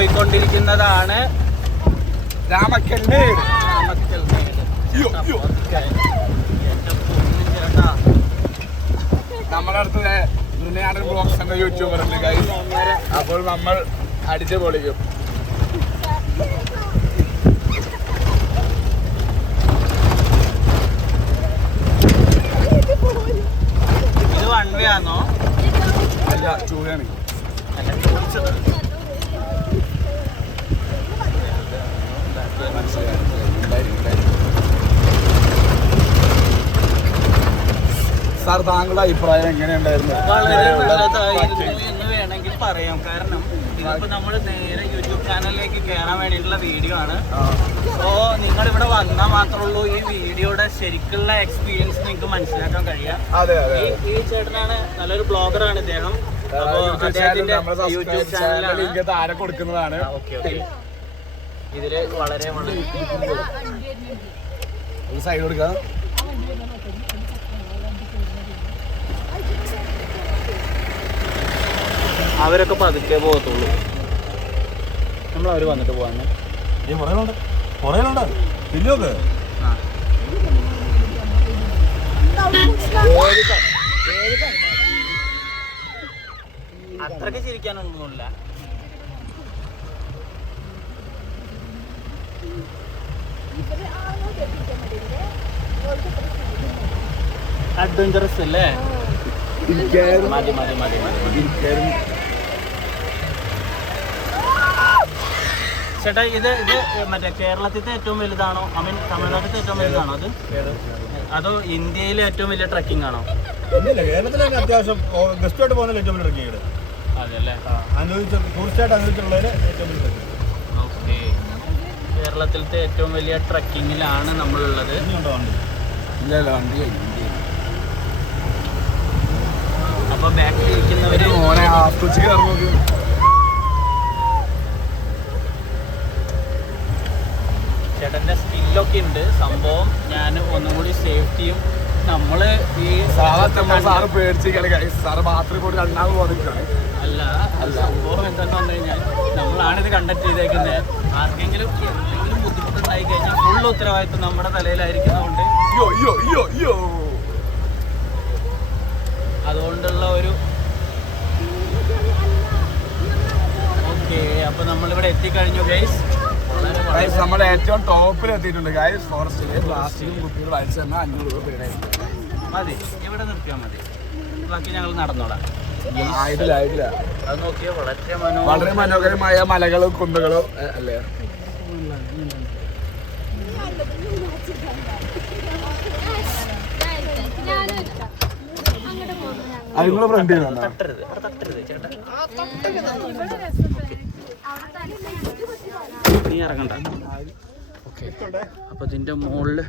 പോയിക്കൊണ്ടിരിക്കുന്നതാണ് രാമക്കൽ മേട്. നമ്മുടെ അടുത്ത് ദുനിയാടൻ ബ്ലോഗ്സ് എന്ന യൂട്യൂബർ ഉണ്ട് ഗൈസ്. അപ്പോൾ നമ്മൾ അടിച്ചു പൊളിക്കും. ഇത് വൺ വേ ആണോ? അല്ല, ചൂടാണ്. സാർ, താങ്കളുടെ അഭിപ്രായം എങ്ങനെയുണ്ടായിരുന്നു? വളരെ നല്ലതായിരുന്നു എന്ന് വേണമെങ്കിൽ പറയാം. കാരണം ഇതിപ്പോ നമ്മൾ നേരെ യൂട്യൂബ് ചാനലിലേക്ക് കയറാൻ വേണ്ടിയിട്ടുള്ള വീഡിയോ ആണ്. സോ നിങ്ങൾ ഇവിടെ വന്നാൽ മാത്രമേ ഉള്ളൂ ഈ വീഡിയോയുടെ ശരിക്കുള്ള എക്സ്പീരിയൻസ് നിങ്ങൾക്ക് മനസ്സിലാക്കാൻ കഴിയാം. ഈ ചേട്ടനാണ്, നല്ലൊരു ബ്ലോഗറാണ് ഇദ്ദേഹം. അപ്പോൾ അദ്ദേഹത്തിന്റെ യൂട്യൂബ് ചാനൽ താരം കൊടുക്കുന്നതാണ്. ഇതില് വളരെ സൈഡ് കൊടുക്കാം. അവരൊക്കെ പതുക്കെ പോകത്തുള്ളൂ. നമ്മളവർ വന്നിട്ട് പോകാന്ന് പിന്നോക്ക് അത്രക്ക് ചിരിക്കാനൊന്നുമില്ല. അഡ്വഞ്ചറസ് അല്ലേ? മതി മതി മതി മതി. ചേട്ടാ, ഇത് മറ്റേ കേരളത്തിലെ ഏറ്റവും വലുതാണോ? ഐ മീൻ തമിഴ്നാട്ടിലത്തെ ഏറ്റവും വലുതാണോ അത്? അതോ ഇന്ത്യയിലെ ഏറ്റവും വലിയ ട്രക്കിംഗ് ആണോ? കേരളത്തിലെ അത്യാവശ്യം ഗസ്റ്റായിട്ട് പോകുന്ന ഏറ്റവും വലിയ ട്രക്കിംഗ്. അതെല്ലേ, ടൂറിസ്റ്റായിട്ട് അനുഭവിച്ചിട്ടുള്ളതിൽ ഏറ്റവും വലിയ. ഓക്കെ, കേരളത്തിലത്തെ ഏറ്റവും വലിയ ട്രക്കിങ്ങിലാണ് നമ്മളുള്ളത്. അപ്പൊ ബാക്കിൽ ഇരിക്കുന്നവര് ചേട്ടന്റെ സ്കില്ലൊക്കെ ഉണ്ട് സംഭവം. ഞാൻ ഒന്നും കൂടി സേഫ്റ്റിയും നമ്മള് ഈ സാറ് പേടിച്ച് ബാത്റൂം പോയി രണ്ടാമത് പോകാൻ അല്ല സംഭവം എന്താന്ന് പറഞ്ഞു കഴിഞ്ഞാൽ നമ്മളാണിത് കണ്ടക്ട് ചെയ്തേക്കുന്നത്. ആർക്കെങ്കിലും എന്തെങ്കിലും ബുദ്ധിമുട്ടുണ്ടായി കഴിഞ്ഞാൽ ഫുൾ ഉത്തരവാദിത്വം നമ്മുടെ തലയിലായിരിക്കുന്നതുകൊണ്ട് അതുകൊണ്ടുള്ള ഒരു ഓക്കെ. അപ്പൊ നമ്മളിവിടെ എത്തിക്കഴിഞ്ഞു ഗൈസ്. നമ്മൾ ഏറ്റവും ടോപ്പിൽ എത്തിയിട്ടുണ്ട് ഗൈസ്. ഫോറസ്റ്റില് പ്ലാസ്റ്റിക്കും കുപ്പികളും അയച്ചു തന്നാൽ 500 രൂപ മതി. ഇവിടെ നിർത്തിയാൽ മതി, ബാക്കി ഞങ്ങൾ നടന്നോളാം. ആയിട്ടില്ല. അത് നോക്കിയാൽ വളരെ മനോഹരമായ മലകളും കുന്നുകളും അല്ലേ? അതിനുള്ള ഫ്രണ്ട് തട്ടരുത് ചേട്ടാ, നീ ഇറങ്ങണ്ട. ഓക്കെ, അപ്പൊ ഇതിന്റെ മുകളില്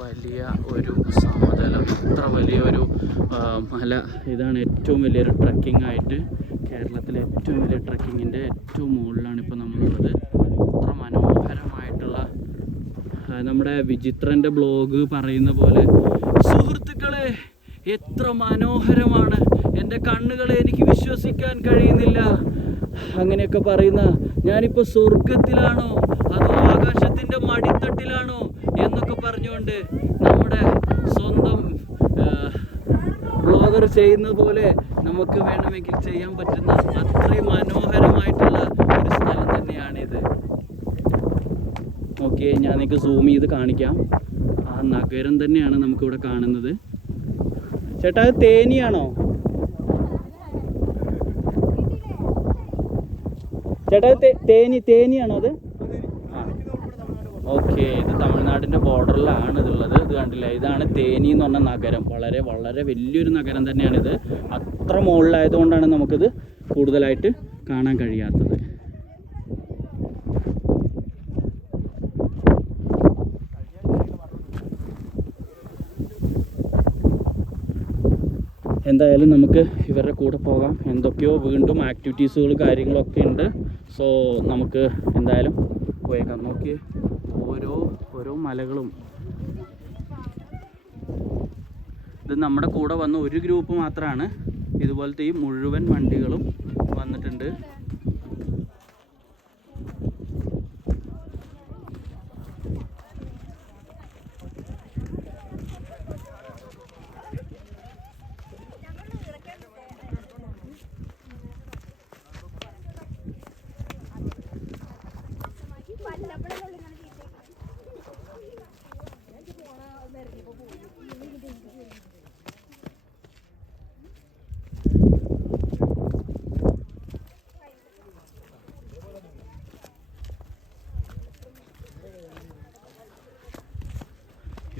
വലിയ ഒരു സമതലം, ഇത്ര വലിയൊരു മല. ഇതാണ് ഏറ്റവും വലിയൊരു ട്രക്കിംഗ് ആയിട്ട് കേരളത്തിലെ ഏറ്റവും വലിയ ട്രക്കിങ്ങിൻ്റെ ഏറ്റവും മുകളിലാണ് ഇപ്പോൾ നമ്മളുള്ളത്. ഇത്ര മനോഹരമായിട്ടുള്ള, നമ്മുടെ വിചിത്രൻ്റെ ബ്ലോഗ് പറയുന്ന പോലെ, സുഹൃത്തുക്കളെ എത്ര മനോഹരമാണ്, എൻ്റെ കണ്ണുകളെ എനിക്ക് വിശ്വസിക്കാൻ കഴിയുന്നില്ല, അങ്ങനെയൊക്കെ പറയുന്ന, ഞാനിപ്പോൾ സ്വർഗത്തിലാണോ അതോ ആകാശത്തിൻ്റെ മടിത്തട്ടിലാണോ എന്നൊക്കെ പറഞ്ഞുകൊണ്ട് നമ്മുടെ സ്വന്തം ബ്ലോഗർ ചെയ്യുന്നത് പോലെ നമുക്ക് വേണമെങ്കിൽ ചെയ്യാൻ പറ്റുന്ന അത്രയും മനോഹരമായിട്ടുള്ള ഒരു സ്ഥലം തന്നെയാണിത്. ഓക്കെ, ഞാൻ നിങ്ങൾക്ക് സൂം ചെയ്ത് കാണിക്കാം. ആ നഗരം തന്നെയാണ് നമുക്കിവിടെ കാണുന്നത്. ചേട്ടാ, അത് തേനിയാണോ? ചേട്ടാ, തേനിയാണോ അത്? ഓക്കെ, ഇത് തമിഴ്നാടിൻ്റെ ബോർഡറിലാണ് ഇതുള്ളത്. ഇത് കണ്ടില്ല, ഇതാണ് തേനി എന്ന് പറഞ്ഞ നഗരം. വളരെ വളരെ വലിയൊരു നഗരം തന്നെയാണിത്. അത്ര മുകളിലായതുകൊണ്ടാണ് നമുക്കിത് കൂടുതലായിട്ട് കാണാൻ കഴിയാത്തത്. എന്തായാലും നമുക്ക് ഇവരുടെ കൂടെ പോകാം. എന്തൊക്കെയോ വീണ്ടും ആക്ടിവിറ്റീസുകൾ കാര്യങ്ങളൊക്കെ ഉണ്ട്. സോ നമുക്ക് എന്തായാലും പോയേക്കാം. നോക്കി ഓരോ മലകളും. ഇത് നമ്മുടെ കൂടെ വന്ന ഒരു ഗ്രൂപ്പ് മാത്രമാണ്. ഇതുപോലത്തെ ഈ മുഴുവൻ വണ്ടികളും വന്നിട്ടുണ്ട്.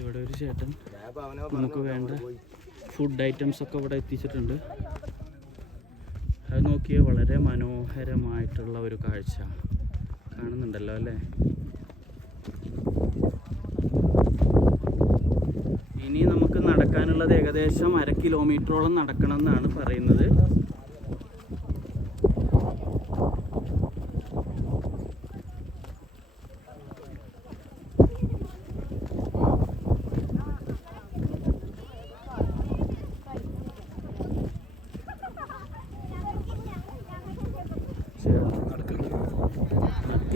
ഇവിടെ ഒരു ചേട്ടൻ നമുക്ക് വേണ്ട ഫുഡ് ഐറ്റംസ് ഒക്കെ ഇവിടെ എത്തിച്ചിട്ടുണ്ട്. അത് നോക്കിയാൽ വളരെ മനോഹരമായിട്ടുള്ള ഒരു കാഴ്ച കാണുന്നുണ്ടല്ലോ അല്ലേ. ഇനി നമുക്ക് നടക്കാനുള്ളത് ഏകദേശം 1/2 കിലോമീറ്ററോളം നടക്കണം എന്നാണ് പറയുന്നത്.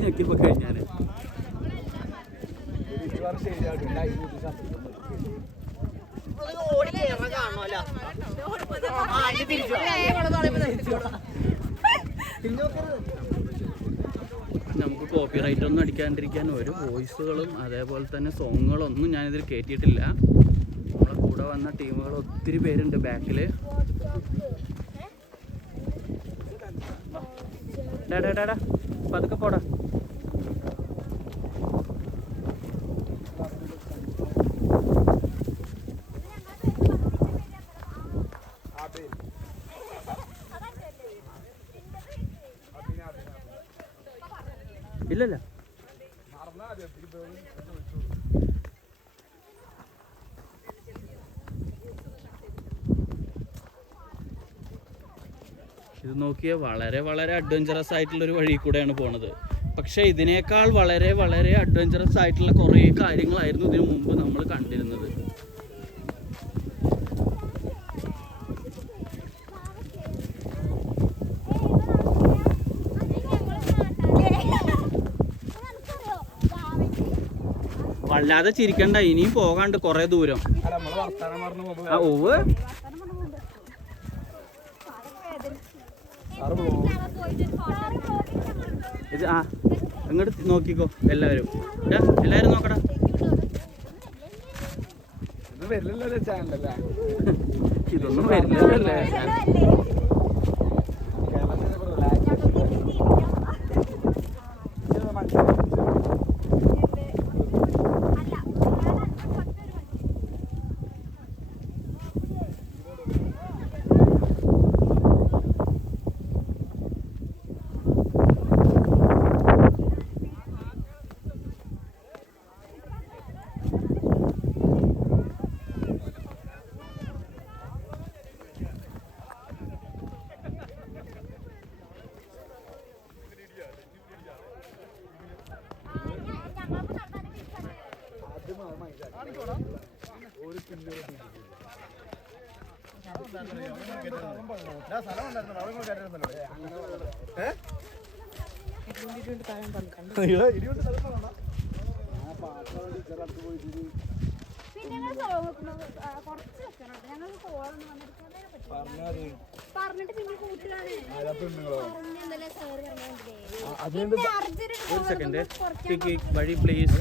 ഞെക്കിപ്പോ കഴിഞ്ഞാല് നമുക്ക് കോപ്പിറൈറ്റ് ഒന്നും അടിക്കാണ്ടിരിക്കാൻ ഒരു വോയിസുകളും അതേപോലെ തന്നെ സോങ്ങുകളൊന്നും ഞാനിതിൽ കയറ്റിയിട്ടില്ല. നമ്മളെ കൂടെ വന്ന ടീമുകൾ ഒത്തിരി പേരുണ്ട് ബാക്കിൽ. ഡാ പതുക്കെ പോടാ. ഇല്ലല്ല ഇത് നോക്കിയാൽ വളരെ വളരെ അഡ്വഞ്ചറസ് ആയിട്ടുള്ളൊരു വഴി കൂടെയാണ് പോണത്. പക്ഷേ ഇതിനേക്കാൾ വളരെ വളരെ അഡ്വഞ്ചറസ് ആയിട്ടുള്ള കുറേ കാര്യങ്ങളായിരുന്നു ഇതിനു മുമ്പ് നമ്മൾ കണ്ടിരുന്നത്. വല്ലാതെ ചിരിക്കണ്ട, ഇനിയും പോകാണ്ട് കുറേ ദൂരം. ആ ഓവ് ഇത് ആ അങ്ങോട്ട് നോക്കിക്കോ എല്ലാവരും. എല്ലാവരും നോക്കടാ. ഇതൊന്നും വരില്ലല്ലേ. ഒരു സെക്കൻഡ് വഴി പ്ലീസ്.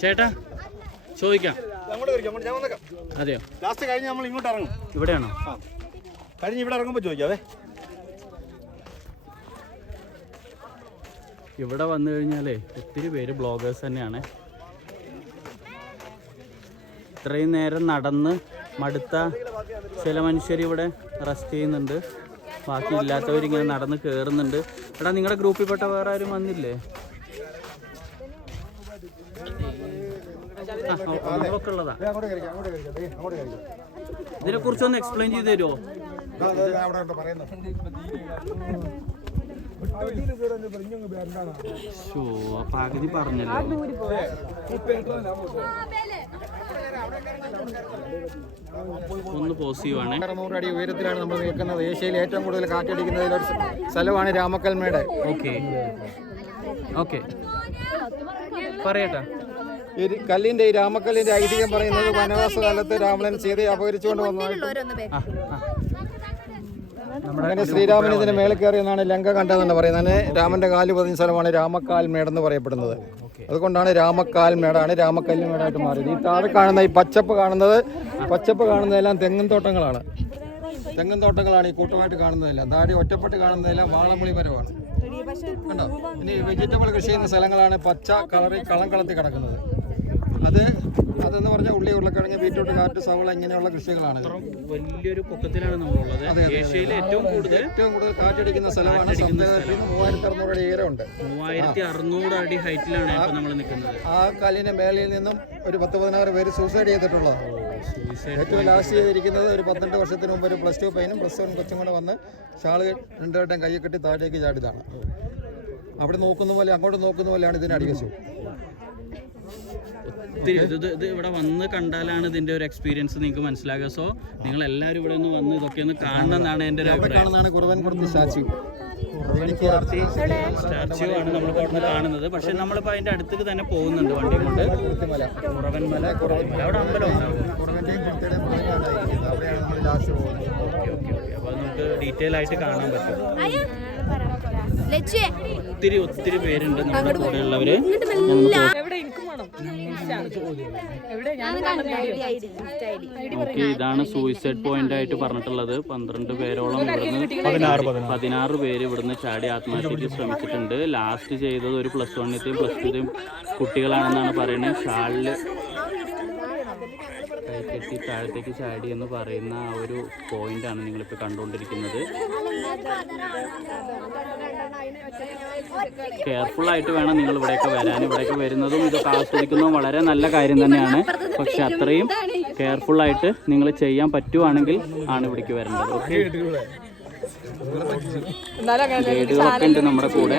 ചേട്ടാ ചോദിക്കാം. അതെയോ? ലാസ്റ്റ് കഴിഞ്ഞ് നമ്മൾ ഇങ്ങോട്ട് ഇറങ്ങും. ഇവിടെയാണോ? കഴിഞ്ഞ് ഇവിടെ ഇറങ്ങുമ്പോൾ ചോദിക്കാവേ. ഇവിടെ വന്നു കഴിഞ്ഞാലേ ഒത്തിരി പേര് ബ്ലോഗേഴ്സ് തന്നെയാണ്. ഇത്രയും നേരം നടന്ന് മടുത്ത ചില മനുഷ്യർ ഇവിടെ റെസ്റ്റ് ചെയ്യുന്നുണ്ട്. ബാക്കി ഇല്ലാത്തവരിങ്ങനെ നടന്ന് കയറുന്നുണ്ട്. എടാ നിങ്ങളുടെ ഗ്രൂപ്പിൽപ്പെട്ട വേറെ ആരും വന്നില്ലേ? ഒക്കെ ഉള്ളതാ. ഇതിനെ കുറിച്ചൊന്ന് എക്സ്പ്ലെയിൻ ചെയ്ത് തരുമോ? പകുതി പറഞ്ഞല്ലോ. ഒന്ന് പോസിറ്റീവാണ്. 600 അടി ഉയരത്തിലാണ് നമ്മൾ നിൽക്കുന്നത്. ഏഷ്യയിൽ ഏറ്റവും കൂടുതൽ കാറ്റടിക്കുന്നതിലൊരു സ്ഥലമാണ് രാമക്കൽമേട്. ഓക്കെ ഓക്കെ പറയട്ടെ. ഈ കല്ലിന്റെ ഈ രാമക്കല്ലിന്റെ ഐതിഹ്യം പറയുന്നത് വനവാസ കാലത്ത് രാവണൻ സീതയെ അപഹരിച്ചുകൊണ്ട് വന്നതായിട്ട് അങ്ങനെ ശ്രീരാമൻ ഇതിന് മേളിൽ കയറിയെന്നാണ് ലങ്ക കണ്ടതെന്നാണ് പറയുന്നത്. രാമന്റെ കാല് പതിഞ്ഞ സ്ഥലമാണ് രാമക്കാൽ മേടെന്ന് പറയപ്പെടുന്നത്. അതുകൊണ്ടാണ് രാമക്കാൽ മേടാണ് രാമക്കല്ല് മേടായിട്ട് മാറിയത്. ഈ താഴെ കാണുന്ന ഈ പച്ചപ്പ് കാണുന്നതെല്ലാം തെങ്ങും തോട്ടങ്ങളാണ്. ഈ കൂട്ടമായിട്ട് കാണുന്നതെല്ലാം. താഴെ ഒറ്റപ്പെട്ട് കാണുന്നതെല്ലാം വാളമുളി മരമാണ്. കണ്ടോ? ഇനി വെജിറ്റബിൾ കൃഷി ചെയ്യുന്ന സ്ഥലങ്ങളാണ് പച്ച കളറിൽ കളം കളത്തി കിടക്കുന്നത്. അതെന്ന് പറഞ്ഞാൽ ഉള്ളി, ഉരുളക്കിഴങ്ങ്, ബീറ്റ്റൂട്ട്, കാരറ്റ്, സവള ഇങ്ങനെയുള്ള കൃഷികളാണ്. വലിയൊരു പൊക്കത്തിലാണ് നമ്മളുള്ളത്. ഏഷ്യയിലെ ഏറ്റവും കൂടുതൽ കാറ്റടിക്കുന്ന സ്ഥലമാണ്. 3600 അടി ഉയരമുണ്ട്. 3600 അടി ഹൈറ്റിലാണ് ഇപ്പോൾ നമ്മൾ നിൽക്കുന്നത്. ആ കല്ലിന്റെ മേളിൽ നിന്നും ഒരു 10-16 പേര് സൂസൈഡ് ചെയ്തിട്ടുള്ളതാണ്. ഏറ്റവും ലാസ്റ്റ് ചെയ്തിരിക്കുന്നത് ഒരു 12 വർഷത്തിന് മുമ്പ് ഒരു +2 പയ്യനും +1 കൊച്ചും കൂടെ വന്ന് ഷാള് 2 വട്ടം കൈ കെട്ടി താഴേക്ക് ചാടിയതാണ്. അവിടെ നോക്കുന്ന പോലെ അങ്ങോട്ട് നോക്കുന്ന പോലെയാണ് ഇതിന്റെ അടിവശം. ഇത് ഇവിടെ വന്ന് കണ്ടാലാണ് ഇതിന്റെ ഒരു എക്സ്പീരിയൻസ് നിങ്ങൾക്ക് മനസ്സിലാക്കുക. സോ നിങ്ങൾ എല്ലാവരും ഇവിടെ ഒന്ന് വന്ന് ഇതൊക്കെ ഒന്ന് കാണണമെന്നാണ് എൻ്റെ ഒരു അഭിപ്രായം. കാണുന്നതാണ് കുറുവൻകുളത്ത് സ്റ്റാച്യു ആണ് നമ്മൾ ഇവിടെ കാണുന്നത്. പക്ഷെ നമ്മളിപ്പോൾ അതിന്റെ അടുത്തേക്ക് തന്നെ പോകുന്നുണ്ട് വണ്ടി കൊണ്ട്. കുറവൻമല അവിടെ അമ്പലം ഉണ്ടാവും. അപ്പോൾ നമുക്ക് ഡീറ്റെയിൽ ആയിട്ട് കാണാൻ പറ്റും. ഒത്തിരി പേരുണ്ട് നമ്മുടെ കൂടെ ഉള്ളവര്. ഓക്കെ, ഇതാണ് സൂയിസൈഡ് പോയിന്റ് ആയിട്ട് പറഞ്ഞിട്ടുള്ളത്. 12 പേരോളം ഇവിടുന്ന് 16 പേര് ഇവിടുന്ന് ചാടി ആത്മഹത്യക്ക് ശ്രമിച്ചിട്ടുണ്ട്. ലാസ്റ്റ് ചെയ്തത് ഒരു +1ത്തെയും +2ത്തെയും കുട്ടികളാണെന്നാണ് പറയുന്നത്. ഷാളില് കൈകെട്ടി താഴത്തേക്ക് ചാടി എന്ന് പറയുന്ന ആ ഒരു പോയിന്റാണ് നിങ്ങളിപ്പോൾ കണ്ടുകൊണ്ടിരിക്കുന്നത്. കെയർഫുള്ളായിട്ട് വേണം നിങ്ങൾ ഇവിടെയൊക്കെ വരാൻ. ഇവിടെയൊക്കെ വരുന്നതും ഇതൊക്കെ ആസ്വദിക്കുന്നതും വളരെ നല്ല കാര്യം തന്നെയാണ്. പക്ഷെ അത്രയും കെയർഫുള്ളായിട്ട് നിങ്ങൾ ചെയ്യാൻ പറ്റുവാണെങ്കിൽ ആണ് ഇവിടേക്ക് വരേണ്ടത്. ഓക്കെ, ഗൈഡുകളൊക്കെ ഉണ്ട് നമ്മുടെ കൂടെ.